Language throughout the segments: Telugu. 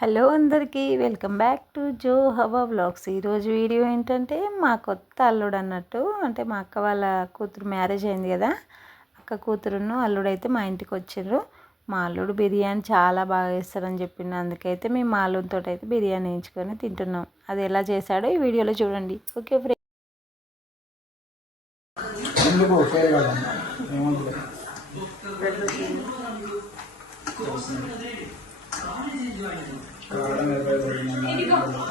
హలో అందరికీ వెల్కమ్ బ్యాక్ టు జో హవా బ్లాగ్స్ ఈరోజు వీడియో ఏంటంటే మా కొత్త అల్లుడు అన్నట్టు అంటే మా అక్క వాళ్ళ కూతురు మ్యారేజ్ అయింది కదా అక్క కూతురును అల్లుడు అయితే మా ఇంటికి వచ్చిండ్రు మా అల్లుడు బిర్యానీ చాలా బాగా వేస్తారని చెప్పిండు. అందుకైతే మేము మా అల్లుడితో అయితే బిర్యానీ వేయించుకొని తింటున్నాం. అది ఎలా చేశాడో ఈ వీడియోలో చూడండి. ఓకే ఫ్రెండ్ ఎందుకు ఫెయిల్ కాదమ్మా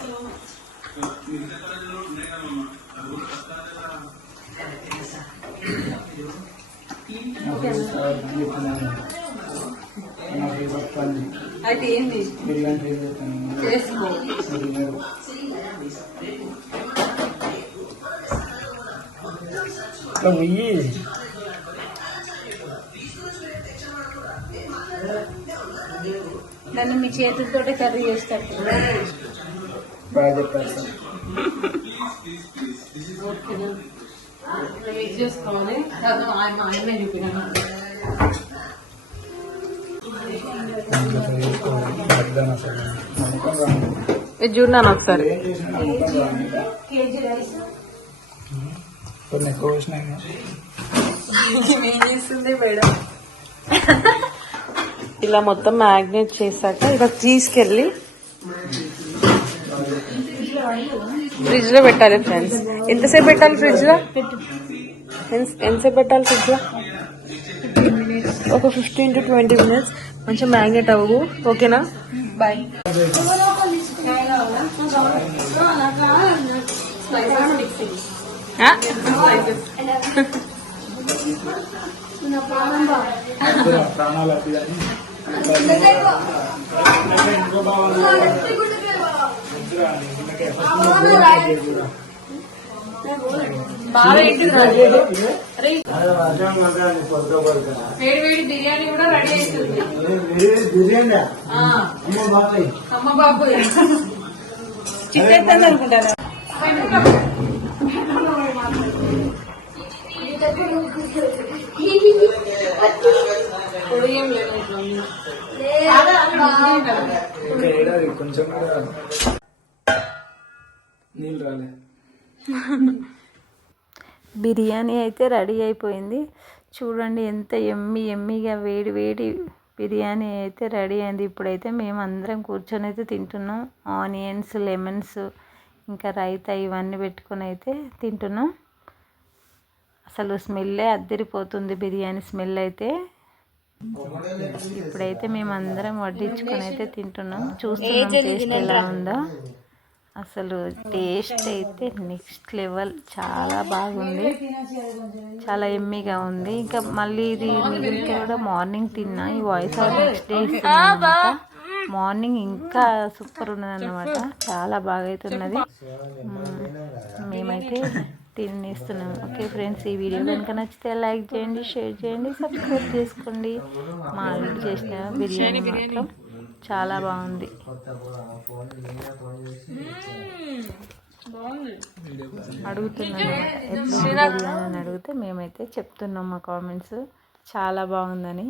ఏమొద్దు కారం ఎర్రగడ్డ నా ఫేవరెట్ పని అయితే ఏంది బిర్యానీ ఫేవరెట్ చేసుకో బిర్యానీ ఇట్లా పోయి నన్ను మీ చేతులతో కర్రీ చేస్తారు. బాగా చెప్పారు సార్. చేసుకోవాలి ఆయన ఆయనే చూపినాను ఇది చూడన్నాను ఒకసారి. కొన్ని ఎక్కువ చేస్తుంది మేడం? ఇలా మొత్తం మ్యాగ్నేట్ చేశాక ఇలా తీసుకెళ్ళి ఫ్రిడ్జ్లో పెట్టాలి ఫ్రెండ్స్. ఎంతసేపు పెట్టాలి ఫ్రిడ్జ్లో ఎంత- ఎంతసేపు పెట్టాలి ఫ్రిడ్జ్లో ఒక ఫిఫ్టీన్ టు ట్వంటీ మినిట్స్. మంచిగా మ్యాగ్నేట్ అవ్వవు ఓకేనా? బాయ్. ప్రాణాలు వేడి వేడి బిర్యానీ కూడా రెడీ అవుతుంది బిర్యానీ అమ్మ బాబాయ్ అమ్మ బాబు చికెన్ అనుకుంటారా పొడియం లేదు ఇట్లా ఉంది. ఇంకా ఏడాది కొంచెం కూడా నీళ్ళు రాలే. బిర్యానీ అయితే రెడీ అయిపోయింది. చూడండి ఎంత ఎమ్మి ఎమ్మిగా వేడి వేడి బిర్యానీ అయితే రెడీ అయింది. ఇప్పుడైతే మేము అందరం కూర్చొని అయితే తింటున్నాం. ఆనియన్స్ లెమన్స్ ఇంకా రైతా ఇవన్నీ పెట్టుకొని అయితే తింటున్నాం. అసలు స్మెల్లే అద్దరిపోతుంది బిర్యానీ స్మెల్ అయితే. ఇప్పుడైతే మేము అందరం వడ్డించుకొని అయితే తింటున్నాం. చూస్తున్నాం టేస్ట్ ఎలా ఉందో. అసలు టేస్ట్ అయితే నెక్స్ట్ లెవెల్ చాలా బాగుంది. చాలా ఎమ్మిగా ఉంది. ఇంకా మళ్ళీ ఇది మిగిలితే కూడా మార్నింగ్ తిన్నా. ఈ voice over next day morning ఇంకా సూపర్ ఉన్నది అనమాట చాలా బాగా అవుతున్నది మ్మ్. మేమైతే తినేస్తున్నాం ఓకే ఫ్రెండ్స్ ఈ వీడియో కనుక నచ్చితే లైక్ చేయండి షేర్ చేయండి సబ్స్క్రైబ్ చేసుకోండి. మా అల్లుడు చేసిన బిర్యానీ మాత్రం చాలా బాగుంది. అడుగుతున్నాను ఎట్లా బిర్యానీ అని అడిగితే మేమైతే చెప్తున్నాం మా కామెంట్స్. చాలా బాగుందని.